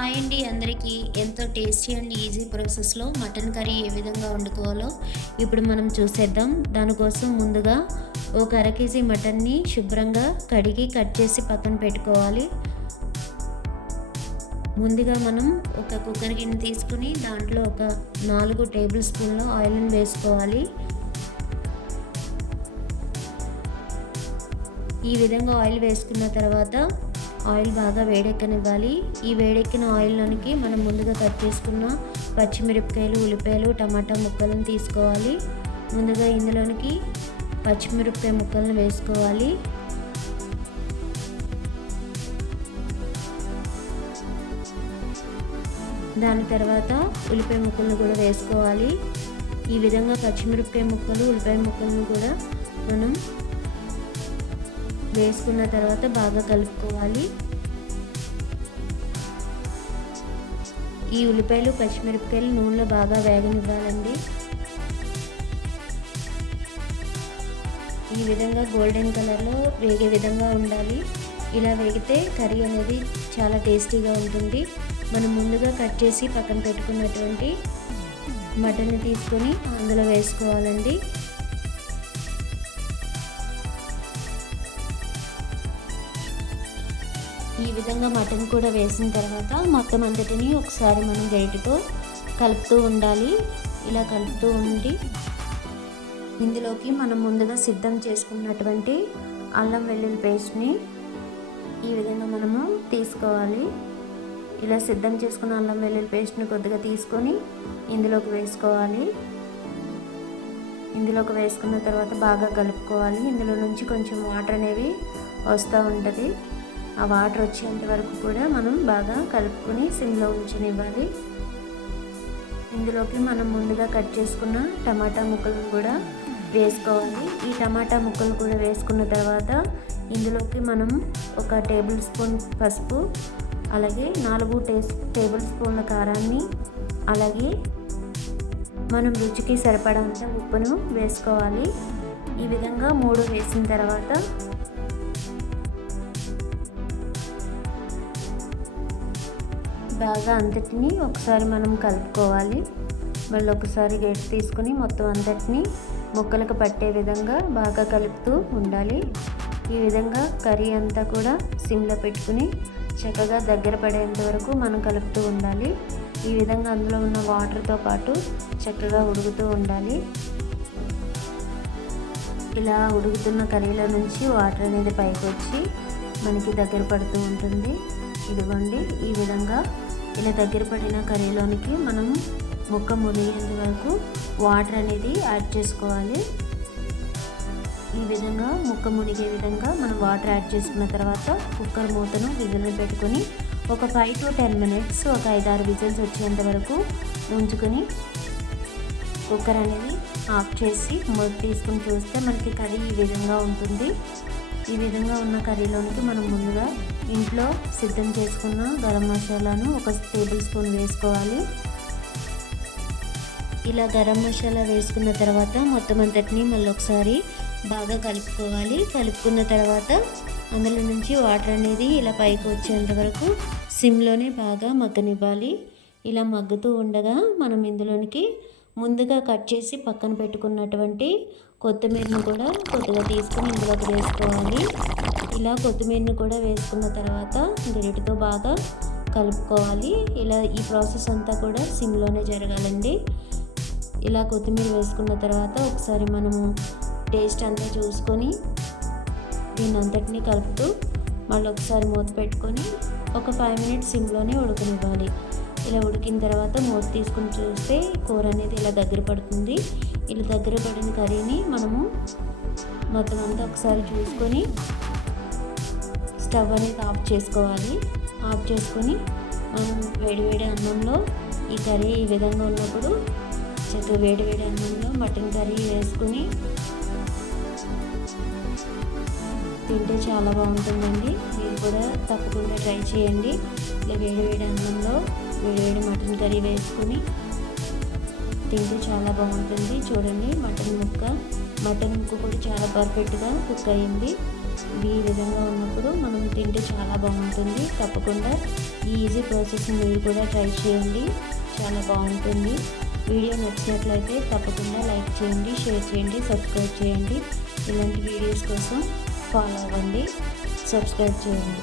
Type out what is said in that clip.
Hi అండి అందరికీ. ఎంతో టేస్టీ అండ్ ఈజీ ప్రాసెస్లో మటన్ కర్రీ ఏ విధంగా వండుకోవాలో ఇప్పుడు మనం చూసేద్దాం. దానికోసం ముందుగా ఒక అర కేజీ మటన్ని శుభ్రంగా కడిగి కట్ చేసి పక్కన పెట్టుకోవాలి. ముందుగా మనం ఒక కుక్కర్ గిన్నె తీసుకుని దాంట్లో ఒక 4 టేబుల్ స్పూన్ల ఆయిల్ని వేసుకోవాలి. ఈ విధంగా ఆయిల్ వేసుకున్న తర్వాత ఆయిల్ బాగా వేడెక్కనివ్వాలి. ఈ వేడెక్కిన ఆయిల్లోనికి మనం ముందుగా కట్ చేసుకున్న పచ్చిమిరపకాయలు, ఉల్లిపాయలు, టమాటా ముక్కలను తీసుకోవాలి. ముందుగా ఇందులోనికి పచ్చిమిరపకాయ ముక్కలను వేసుకోవాలి. దాని తర్వాత ఉల్లిపాయ ముక్కలను కూడా వేసుకోవాలి. ఈ విధంగా పచ్చిమిరపకాయ ముక్కలు, ఉల్లిపాయ ముక్కలను కూడా మనం వేసుకున్న తర్వాత బాగా కలుపుకోవాలి. ఈ ఉల్లిపాయలు, పచ్చిమిరపకాయలు నూనెలో బాగా వేగనివ్వాలండి. ఈ విధంగా గోల్డెన్ కలర్లో వేగే విధంగా ఉండాలి. ఇలా వేగితే కర్రీ అనేది చాలా టేస్టీగా ఉంటుంది. మనం ముందుగా కట్ చేసి పక్కన పెట్టుకున్నటువంటి మటన్ని తీసుకొని అందులో వేసుకోవాలండి. ఈ విధంగా మటన్ కూడా వేసిన తర్వాత మొత్తం అంతటిని ఒకసారి మనం గరిటెతో కలుపుతూ ఉండాలి. ఇలా కలుపుతూ ఉండి ఇందులోకి మనం ముందుగా సిద్ధం చేసుకున్నటువంటి అల్లం వెల్లుల్లి పేస్ట్ని ఈ విధంగా మనము తీసుకోవాలి. ఇలా సిద్ధం చేసుకున్న అల్లం వెల్లుల్లి పేస్ట్ని కొద్దిగా తీసుకొని ఇందులోకి వేసుకోవాలి. ఇందులోకి వేసుకున్న తర్వాత బాగా కలుపుకోవాలి. ఇందులో నుంచి కొంచెం వాటర్ అనేవి వస్తూ ఉంటుంది. ఆ వాటర్ వచ్చేంత వరకు కూడా మనం బాగా కలుపుకొని సిమ్లో ఉంచనివ్వాలి. ఇందులోకి మనం ముందుగా కట్ చేసుకున్న టమాటా ముక్కలను కూడా వేసుకోవాలి. ఈ టమాటా ముక్కలు కూడా వేసుకున్న తర్వాత ఇందులోకి మనం ఒక టేబుల్ స్పూన్ పసుపు, అలాగే 4 టేబుల్ స్పూన్ల కారాన్ని, అలాగే మనం రుచికి సరిపడంత ఉప్పును వేసుకోవాలి. ఈ విధంగా 3 వేసిన తర్వాత బాగా అంతటిని ఒకసారి మనం కలుపుకోవాలి. మళ్ళీ ఒకసారి గరిటె తీసుకుని మొత్తం అంతటిని ముక్కలకు పట్టే విధంగా బాగా కలుపుతూ ఉండాలి. ఈ విధంగా కర్రీ అంతా కూడా సిమ్లో పెట్టుకుని చక్కగా దగ్గర పడేంత వరకు మనం కలుపుతూ ఉండాలి. ఈ విధంగా అందులో ఉన్న వాటర్తో పాటు చక్కగా ఉడుకుతూ ఉండాలి. ఇలా ఉడుకుతున్న కర్రీలో నుంచి వాటర్ అనేది పైకి వచ్చి మనకి దగ్గర పడుతూ ఉంటుంది. ఇదిగోండి, ఈ విధంగా ఇలా దగ్గర పడిన కర్రీలోనికి మనం ముక్క మునిగేంత వరకు వాటర్ అనేది యాడ్ చేసుకోవాలి. ఈ విధంగా ముక్క మునిగే విధంగా మనం వాటర్ యాడ్ చేసుకున్న తర్వాత కుక్కర్ మూతను విజిల్ పెట్టుకొని ఒక 5 to 10 minutes, ఒక 5-6 విజిల్స్ వచ్చేంత వరకు ఉంచుకొని కుక్కర్ అనేది ఆఫ్ చేసి మూత తీసుకుని చూస్తే మనకి కర్రీ ఈ విధంగా ఉంటుంది. ఈ విధంగా ఉన్న కర్రీలోనికి మనం ముందుగా ఇంట్లో సిద్ధం చేసుకున్న గరం మసాలాను ఒక టేబుల్ స్పూన్ వేసుకోవాలి. ఇలా గరం మసాలా వేసుకున్న తర్వాత మొత్తం అంతటిని మళ్ళీ ఒకసారి బాగా కలుపుకోవాలి. కలుపుకున్న తర్వాత అందులో నుంచి వాటర్ అనేది ఇలా పైకి వచ్చేంత వరకు సిమ్లోనే బాగా మగ్గనివ్వాలి. ఇలా మగ్గుతూ ఉండగా మనం ఇందులోనికి ముందుగా కట్ చేసి పక్కన పెట్టుకున్నటువంటి కొత్తిమీరను కూడా కొద్దిగా తీసుకొని ఇందులోకి వేసుకోవాలి. ఇలా కొత్తిమీరను కూడా వేసుకున్న తర్వాత గరిటెతో బాగా కలుపుకోవాలి. ఇలా ఈ ప్రాసెస్ అంతా కూడా సిమ్లోనే జరగాలండి. ఇలా కొత్తిమీర వేసుకున్న తర్వాత ఒకసారి మనము టేస్ట్ అంతా చూసుకొని దీన్ని అంతటినీ కలుపుతూ మళ్ళీ ఒకసారి మూత పెట్టుకొని ఒక 5 minutes సిమ్లోనే ఉడకనివ్వాలి. ఇలా ఉడికిన తర్వాత మూత తీసుకుని చూస్తే కూర అనేది ఇలా దగ్గర పడుతుంది. ఇలా దగ్గర పడిన కర్రీని మనము మొత్తం అంతా ఒకసారి చూసుకొని స్టవ్ అనేది ఆఫ్ చేసుకోవాలి. ఆఫ్ చేసుకొని మనం వేడివేడి అన్నంలో ఈ కర్రీ ఈ విధంగా ఉన్నప్పుడు చక్కగా వేడివేడి అన్నంలో మటన్ కర్రీ వేసుకుని తింటే చాలా బాగుంటుందండి. మీరు కూడా తప్పకుండా ట్రై చేయండి. ఇలా వేడివేడి అన్నంలో వేడివేడి మటన్ కర్రీ వేసుకుని తింటే చాలా బాగుంటుంది. చూడండి, మటన్ ముక్క కూడా చాలా పర్ఫెక్ట్గా కుక్ అయ్యింది. ఈ విధంగా ఉన్నప్పుడు మనం తింటే చాలా బాగుంటుంది. తప్పకుండా ఈ ఈజీ ప్రాసెస్ మీరు కూడా ట్రై చేయండి, చాలా బాగుంటుంది. వీడియో నచ్చినట్లయితే తప్పకుండా లైక్ చేయండి, షేర్ చేయండి, సబ్స్క్రైబ్ చేయండి. ఇలాంటి వీడియోస్ కోసం ఫాలో అవ్వండి, సబ్స్క్రైబ్ చేయండి.